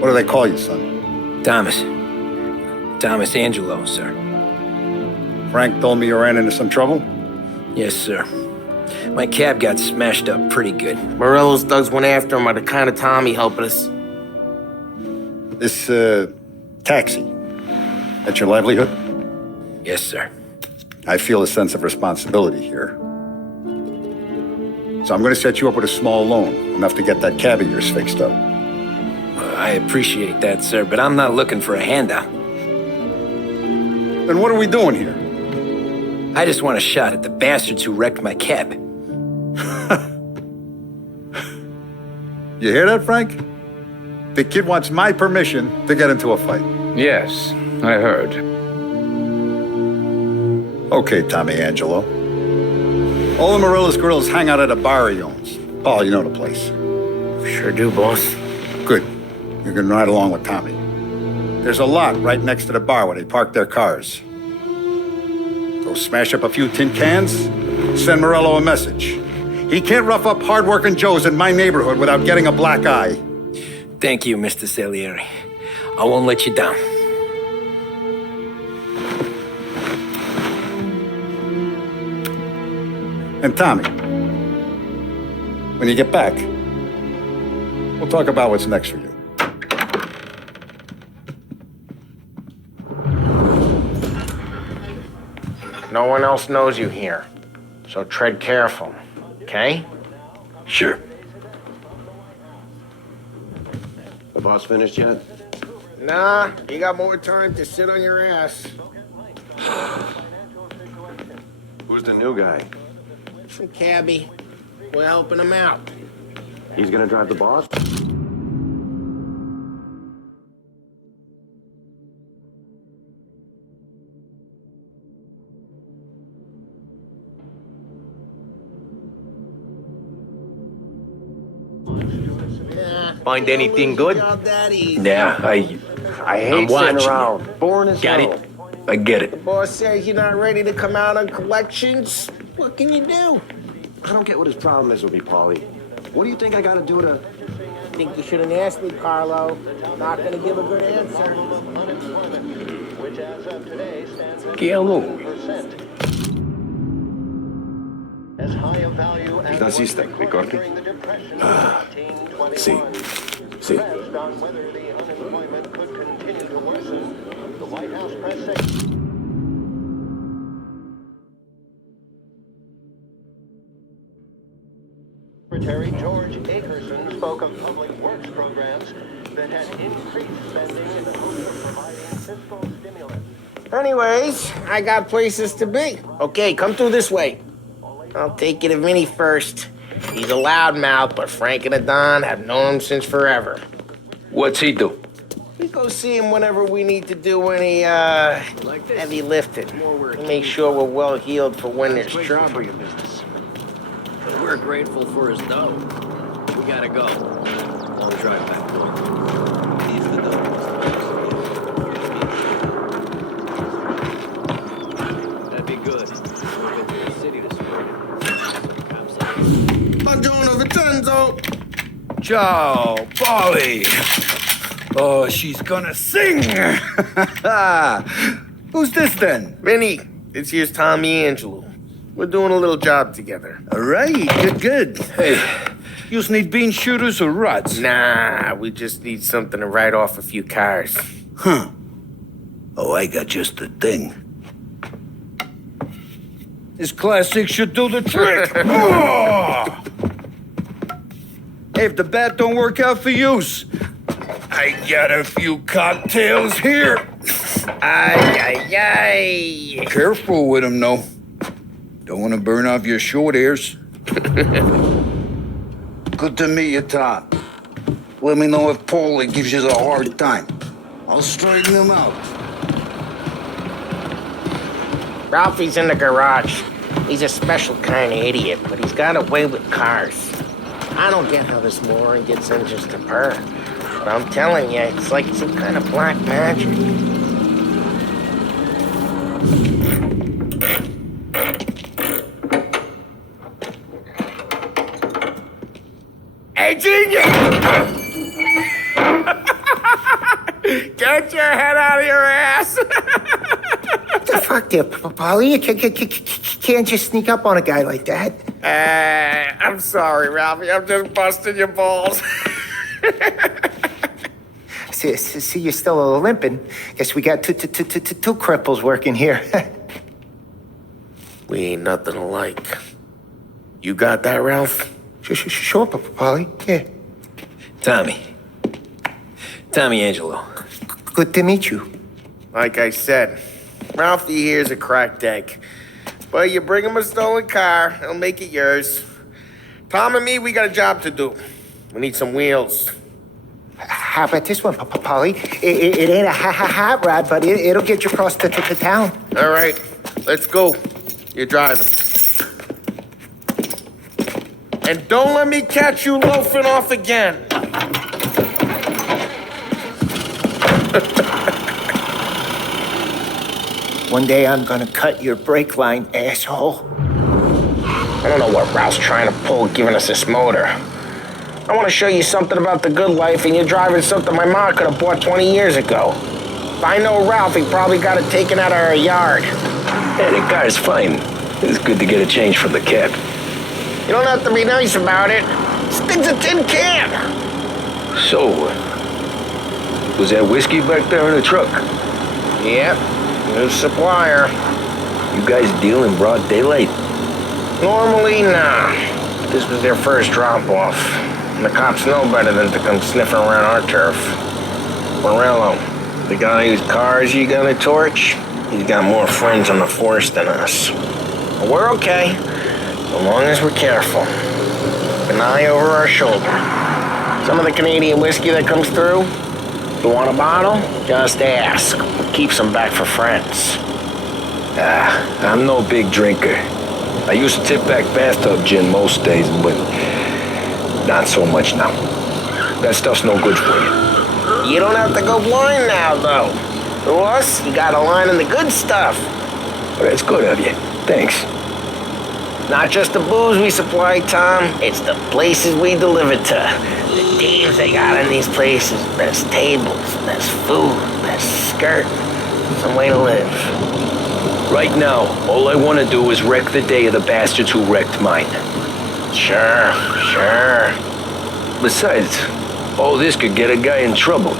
What do they call you, son? Thomas. Thomas Angelo, sir. Frank told me you ran into some trouble? Yes, sir. My cab got smashed up pretty good. Morello's thugs went after him by the kind of Tommy helping us. This, taxi, that's your livelihood? Yes, sir. I feel a sense of responsibility here. So I'm going to set you up with a small loan, enough to get that cab of yours fixed up. I appreciate that, sir, but I'm not looking for a handout. Then what are we doing here? I just want a shot at the bastards who wrecked my cab. You hear that, Frank? The kid wants my permission to get into a fight. Yes, I heard. Okay, Tommy Angelo. All the Morello's girls hang out at a bar he owns. Paul, you know the place. Sure do, boss. Good. You can ride along with Tommy. There's a lot right next to the bar where they park their cars. Go smash up a few tin cans, send Morello a message. He can't rough up hard-working Joes in my neighborhood without getting a black eye. Thank you, Mr. Salieri. I won't let you down. And Tommy, when you get back, we'll talk about what's next for you. No one else knows you here, so tread careful, okay? Sure. The boss finished yet? Nah, you got more time to sit on your ass. Who's the new guy? Some cabbie. We're helping him out. He's gonna drive the boss? Find anything good? Yeah, I hate I'm sitting watching around. Boring as got hell. it. I get it. Boss says you're not ready to come out on collections. What can you do? I don't get what his problem is with me, Paulie. What do you think I gotta do to... I think you should have asked me, Carlo. Not gonna give a good answer. Which as of today stands at Que hello. 8%. As high a value as Estás was lista, recorded Ricordi? during the Depression of 1921. Sí. Pressed on whether the unemployment could continue to worsen, the White House press secretary Secretary George Akerson spoke of public works programs that had increased spending in the hopes of providing fiscal stimulus. Anyways, I got places to be. Okay, come through this way. I'll take you to Vinny first. He's a loudmouth, but Frank and the Don have known him since forever. What's he do? We go see him whenever we need to do any, heavy lifting. Make sure we're well healed for when there's trouble. We're grateful for his dough. We gotta go. I'll drive back. That'd be good. We'll get to the city this morning. Buongiorno, Vincenzo! Ciao, Polly. Oh, she's gonna sing. Who's this then? Vinny, this here's Tommy Angelo. We're doing a little job together. All right, good. Hey, you need bean shooters or rods? Nah, we just need something to write off a few cars. Huh. Oh, I got just the thing. This classic should do the trick. Oh! Hey, if the bat don't work out for use, I got a few cocktails here. Ay, ay, ay. Careful with them, though. Don't want to burn off your short hairs. Good to meet you, Tom. Let me know if Paulie gives you a hard time. I'll straighten him out. Ralphie's in the garage. He's a special kind of idiot, but he's got a way with cars. I don't get how this moron gets in just a purr. But I'm telling you, it's like some kind of black magic. Hey, genius! Get your head out of your ass! What the fuck there, Polly? You can't just sneak up on a guy like that. I'm sorry, Ralphie. I'm just busting your balls. See, you're still limping. Guess we got two cripples working here. We ain't nothing alike. You got that, Ralph? Sure, Polly. Yeah. Tommy Angelo. Good to meet you. Like I said, Ralphie here's a cracked egg. But you bring him a stolen car, he'll make it yours. Tom and me, we got a job to do. We need some wheels. How about this one, Polly? It ain't a hot rod, but it'll get you across to town. All right, let's go. You're driving. And don't let me catch you loafing off again. One day I'm gonna cut your brake line, asshole. I don't know what Ralph's trying to pull giving us this motor. I want to show you something about the good life, and you're driving something my mom could have bought 20 years ago. If I know Ralph, he probably got it taken out of our yard. Yeah, the car's fine. It's good to get a change from the cab. You don't have to be nice about it. This thing's a tin can. So, was that whiskey back there in the truck? Yep, new supplier. You guys deal in broad daylight? Normally, nah. This was their first drop-off. And the cops know better than to come sniffing around our turf. Morello, the guy whose cars you gonna torch, he's got more friends on the force than us. But we're okay, so long as we're careful. An eye over our shoulder. Some of the Canadian whiskey that comes through, you want a bottle? Just ask. Keep some back for friends. I'm no big drinker. I used to tip back bathtub gin most days, but not so much now. That stuff's no good for you. You don't have to go blind now, though. To us, you got a line in the good stuff. Well, that's good of you. Thanks. Not just the booze we supply, Tom. It's the places we deliver to. The dames they got in these places. Best tables, best food, best skirt. Some way to live. Right now, all I want to do is wreck the day of the bastards who wrecked mine. Sure. Besides, all this could get a guy in trouble.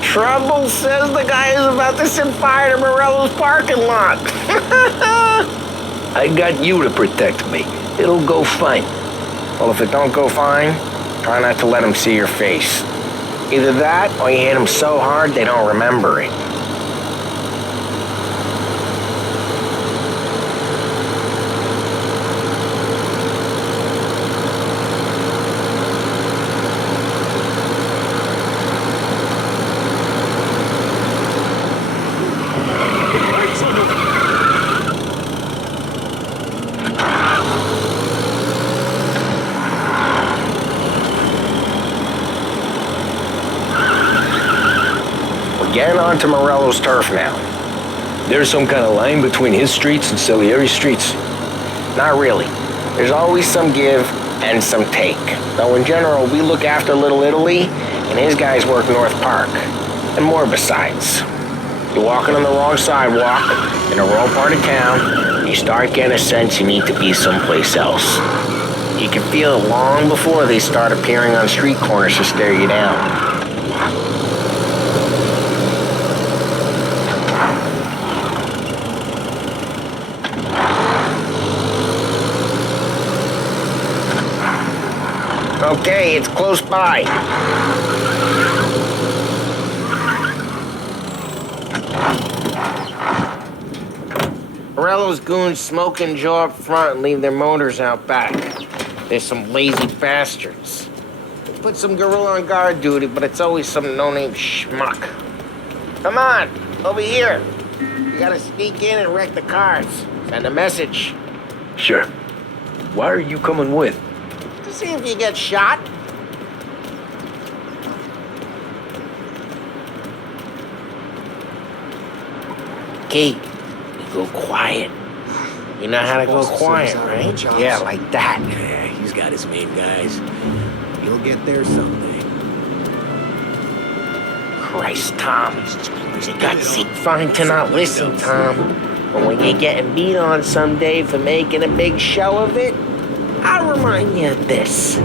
Trouble says the guy is about to set fire to Morello's parking lot. I got you to protect me. It'll go fine. Well, if it don't go fine, try not to let them see your face. Either that, or you hit them so hard they don't remember it. Getting onto Morello's turf now. There's some kind of line between his streets and Salieri's streets. Not really. There's always some give and some take. Though in general, we look after Little Italy, and his guys work North Park. And more besides. You're walking on the wrong sidewalk, in a rural part of town, and you start getting a sense you need to be someplace else. You can feel it long before they start appearing on street corners to stare you down. Okay, it's close by. Morello's goons smoke and jaw up front and leave their motors out back. There's some lazy bastards. They put some gorilla on guard duty, but it's always some no-name schmuck. Come on, over here. You gotta sneak in and wreck the cars. Send a message. Sure. Why are you coming with? To See if you get shot. Key, you go quiet. You know how to go quiet, right? Yeah, like that. Yeah, he's got his main guys. You'll get there someday. Christ, Tom. You got seat fine to not listen, Tom. But when you're getting beat on someday for making a big show of it, I'll remind you of this.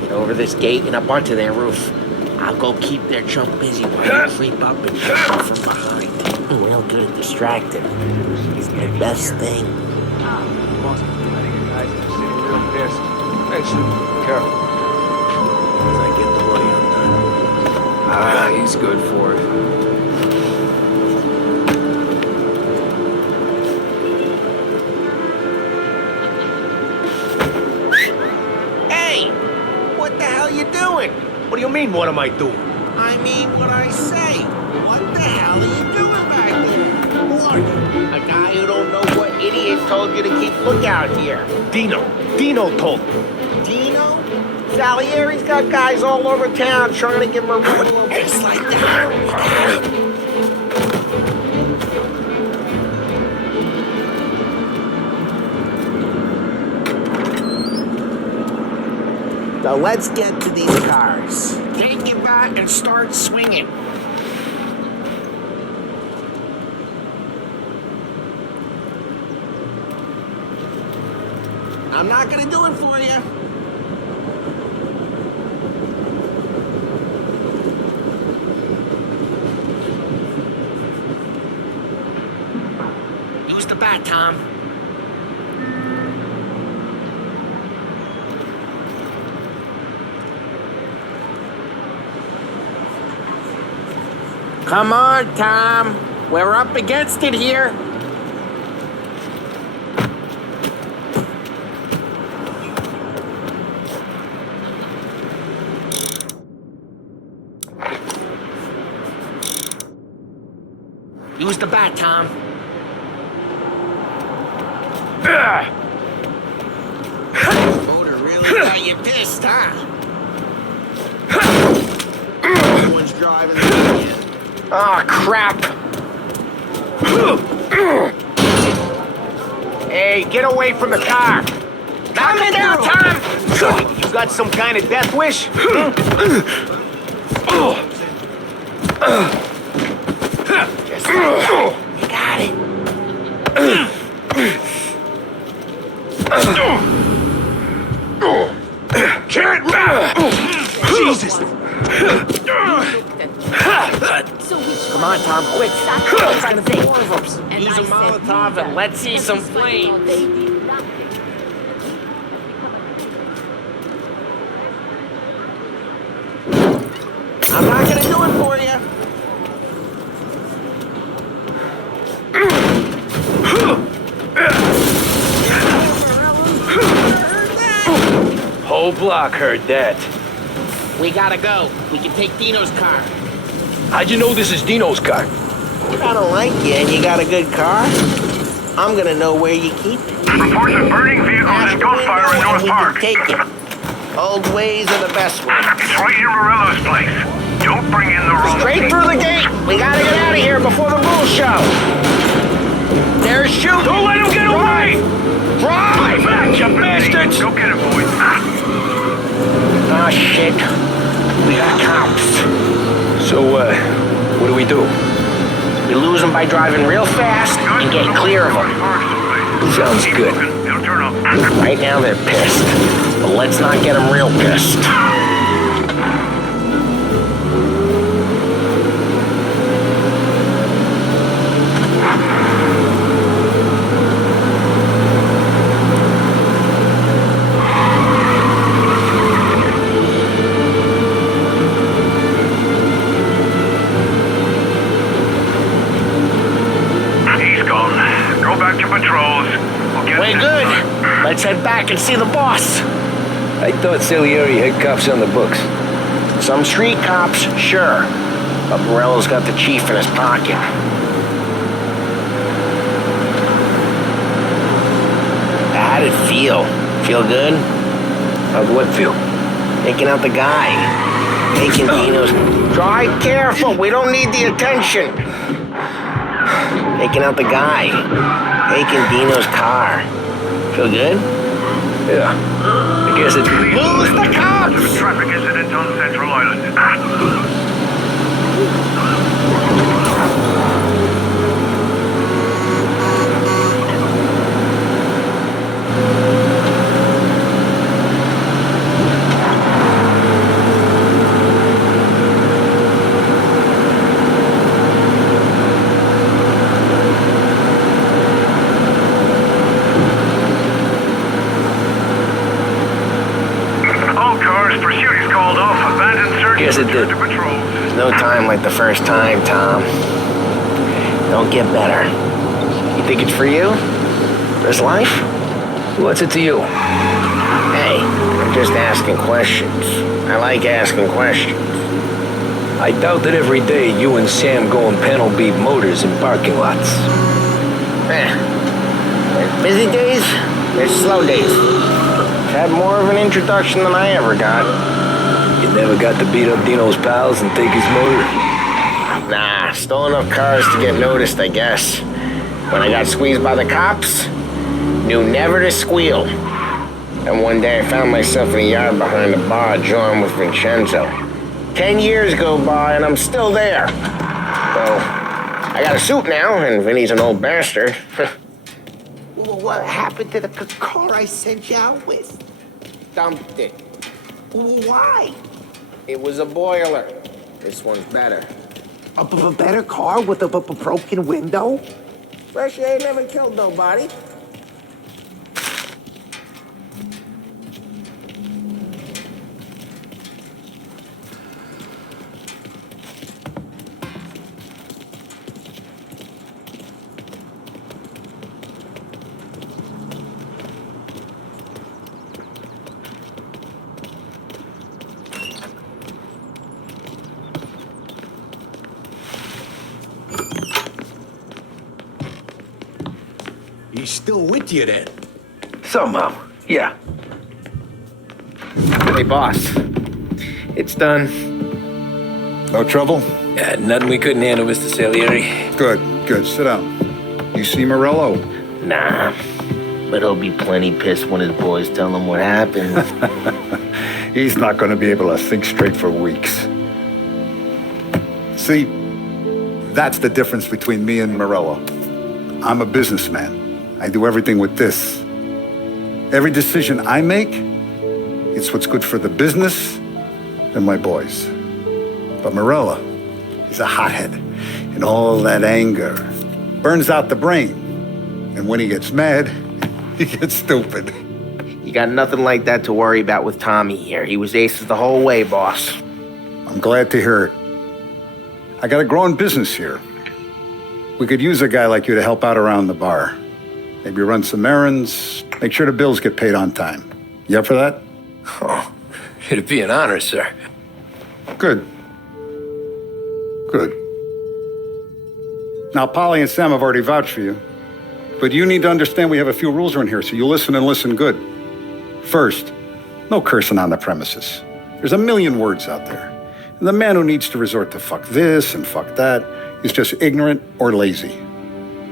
Get over this gate and up onto their roof. I'll go keep their chump busy while you creep up and shoot them from behind. Real good at distracting. It's the best thing. As I get the money, I'm done. He's good for it. Hey! What the hell you doing? What do you mean, what am I doing? I mean what I say. What the hell are you doing back there? Who are you? A guy who don't know what idiot told you to keep lookout here. Dino told me. Dino? Salieri's got guys all over town trying to give him a real place like that. So let's get to these cars. Take your bat and start swinging. I'm not gonna do it for you. Use the bat, Tom. Come on, Tom. We're up against it here. Use the bat, Tom. Motor really got you pissed, huh? Everyone's driving the weekend. Oh, crap. Hey, get away from the car. Knock it down, Tom! You got some kind of death wish? Just like that. You got it. Can't Jesus! Come on, Tom, quick. Let's Find the four of them. Use a Molotov and let's see some flames. I'm not gonna do it for you. Whole block heard that. We gotta go. We can take Dino's car. How'd you know this is Dino's car? If I don't like you and you got a good car, I'm gonna know where you keep it. Reports of burning vehicles and gunfire in North Park. Take it. Old ways are the best ways. It's right near Morello's place. Don't bring in the wrong Straight through the gate. We gotta get out of here before the rules show. There's shooting. Don't let him get away! Drive! Back, you bastards! Go get it, boys. Oh, shit. We got cops. So, what do we do? You lose them by driving real fast and get clear of them. Sounds good. They'll turn up. Right now they're pissed, but let's not get them real pissed. We're good. Let's head back and see the boss. I thought Salieri had cops on the books. Some street cops, sure. But Morello's got the chief in his pocket. How did it feel? Feel good? How'd what feel? Taking out the guy. Taking Dino's... Drive careful, we don't need the attention. Taking out the guy. Taking Dino's car. Feel good? Yeah. I guess it... Lose the cops! Traffic incident on Central Island. All cars, pursuit is called off. Abandoned search. Guess it return did. to patrol. No time like the first time, Tom. Don't get better. You think it's for you? This life? What's it to you? Hey, I'm just asking questions. I like asking questions. I doubt that every day you and Sam go and panel beat motors in parking lots. There's busy days, there's slow days. Had more of an introduction than I ever got. You never got to beat up Dino's pals and take his motor? Nah, stole enough cars to get noticed, I guess. When I got squeezed by the cops, knew never to squeal. And one day I found myself in a yard behind the bar, joined with Vincenzo. 10 years go by and I'm still there. Well, I got a suit now, and Vinny's an old bastard. What happened to the car I sent you out with? Dumped it. Why? It was a boiler. This one's better. A better car with a broken window? Fresh air never killed nobody. He's still with you then. Somehow, yeah. Hey, boss. It's done. No trouble? Yeah, nothing we couldn't handle, Mr. Salieri. Good, good. Sit down. You see Morello? Nah. But he'll be plenty pissed when his boys tell him what happened. He's not going to be able to think straight for weeks. See, that's the difference between me and Morello. I'm a businessman. I do everything with this. Every decision I make, it's what's good for the business and my boys. But Morello is a hothead, and all that anger burns out the brain. And when he gets mad, he gets stupid. You got nothing like that to worry about with Tommy here. He was aces the whole way, boss. I'm glad to hear it. I got a growing business here. We could use a guy like you to help out around the bar. Maybe run some errands, make sure the bills get paid on time. You up for that? Oh, it'd be an honor, sir. Good. Good. Now, Polly and Sam have already vouched for you. But you need to understand we have a few rules around here, so you listen and listen good. First, no cursing on the premises. There's a million words out there. And the man who needs to resort to fuck this and fuck that is just ignorant or lazy.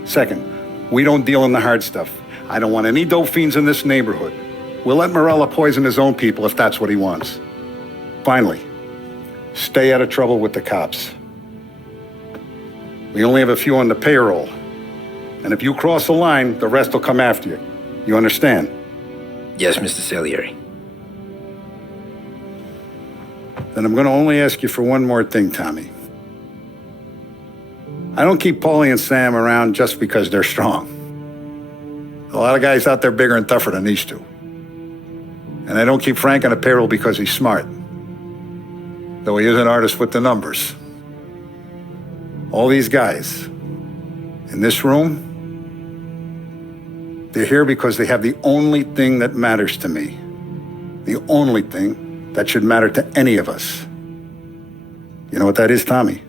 Second, we don't deal in the hard stuff. I don't want any dope fiends in this neighborhood. We'll let Morella poison his own people if that's what he wants. Finally, stay out of trouble with the cops. We only have a few on the payroll. And if you cross the line, the rest will come after you. You understand? Yes, Mr. Salieri. Then I'm going to only ask you for one more thing, Tommy. I don't keep Paulie and Sam around just because they're strong. A lot of guys out there bigger and tougher than these two. And I don't keep Frank on the payroll because he's smart. Though he is an artist with the numbers. All these guys in this room, they're here because they have the only thing that matters to me. The only thing that should matter to any of us. You know what that is, Tommy?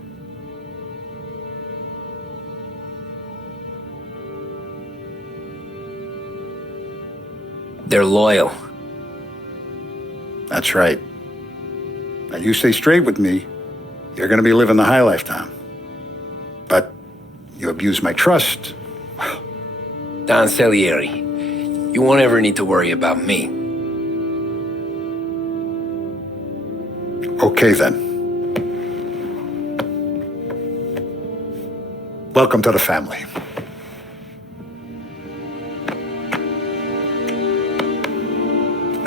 They're loyal. That's right. Now, you stay straight with me, you're gonna be living the high life, Tom. But you abuse my trust. Don Salieri, you won't ever need to worry about me. Okay, then. Welcome to the family.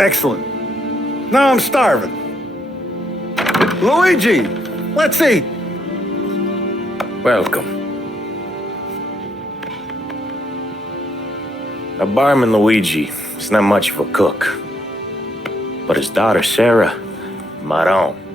Excellent. Now I'm starving. Luigi, let's eat. Welcome. Our barman Luigi is not much of a cook, but his daughter Sarah, Maron.